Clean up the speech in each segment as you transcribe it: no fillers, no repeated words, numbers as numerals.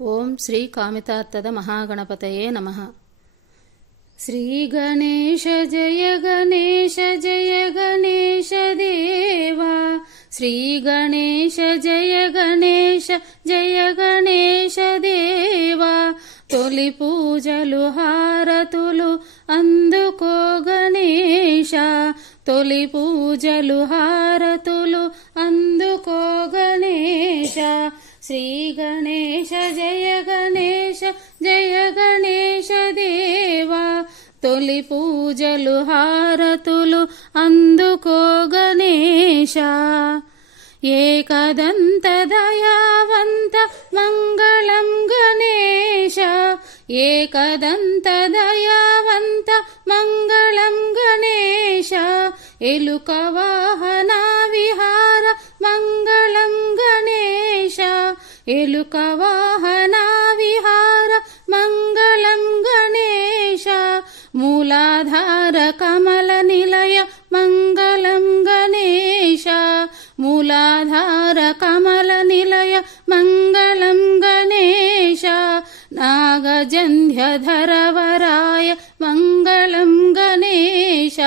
ఓం శ్రీ కామితార్థద మహాగణపతయే నమః. శ్రీ గణేశ జయ గణేశ జయ గణేశ దేవా. శ్రీ గణేశ జయ గణేశ జయ గణేశ దేవా. తొలి పూజలు హారతులు అందుకో గణేశ. తొలి పూజలు హారతులు అందుకో గణేశ. శ్రీ గణేశ జయ గణేశ జయ గణేశ దేవా. తొలి పూజలు హారతులు అందుకో గణేశ. ఏకదంత దయావంత మంగళం గణేశ. ఏకదంత దయావంత మంగళం గణేశ. ఎలుక వాహన విహార మంగళం గణేశ. ఎలుక వాహన విహార మంగళం గణేశ. మూలాధార కమల నిలయ మంగళం గణేశ. మూలాధార కమల నిలయ మంగళం గణేశ. నాగజంధ్యధరవరాయ మంగళం గణేశ.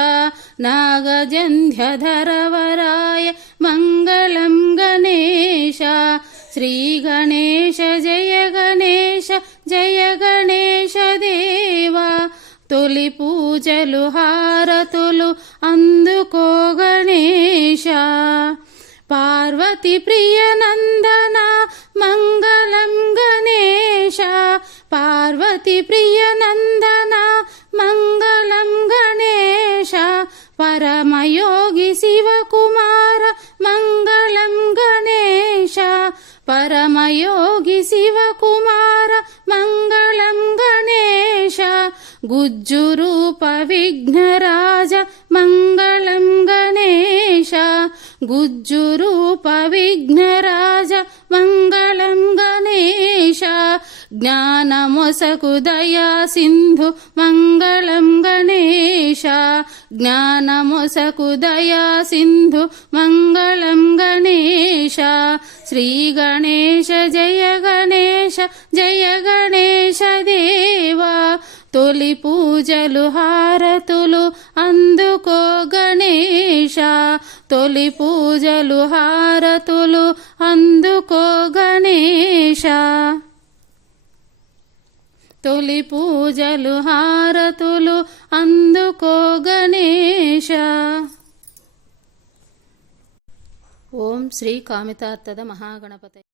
నాగజంధ్యధరవరాయ మంగళం గణేశ. శ్రీ గణేశ జయ గణేశ జయ గణేశ దేవా. తొలి పూజలు హారతులు అందుకో గణేశ. పార్వతి ప్రియ నందన మంగళం గణేశ. పార్వతి ప్రియ నందన మంగళం గణేశ. పరమయోగి శివకుమార మంగళం గణేశ. పరమయోగి శివకుమార మంగళం గణేశ. గుజ్జురూప విఘ్నరాజ మంగళం గణేశ. గుజ్జురూప విఘ్నరాజ మంగళం గణేశ. జ్ఞానమొసకు దయా సింధు మంగళం గణేశ. జ్ఞానమొసకు దయా సింధు మంగళం గణేశ. శ్రీ గణేశ జయ గణేశ జయ గణేశ దేవా. తొలి పూజలు హారతులు అందుకో గణేశ. తొలి పూజలు హారతులు అందుకో గణేశ. తొలి పూజలు హారతులు అందుకో గణేశ. ఓం శ్రీ కామితార్థద మహాగణపతయే.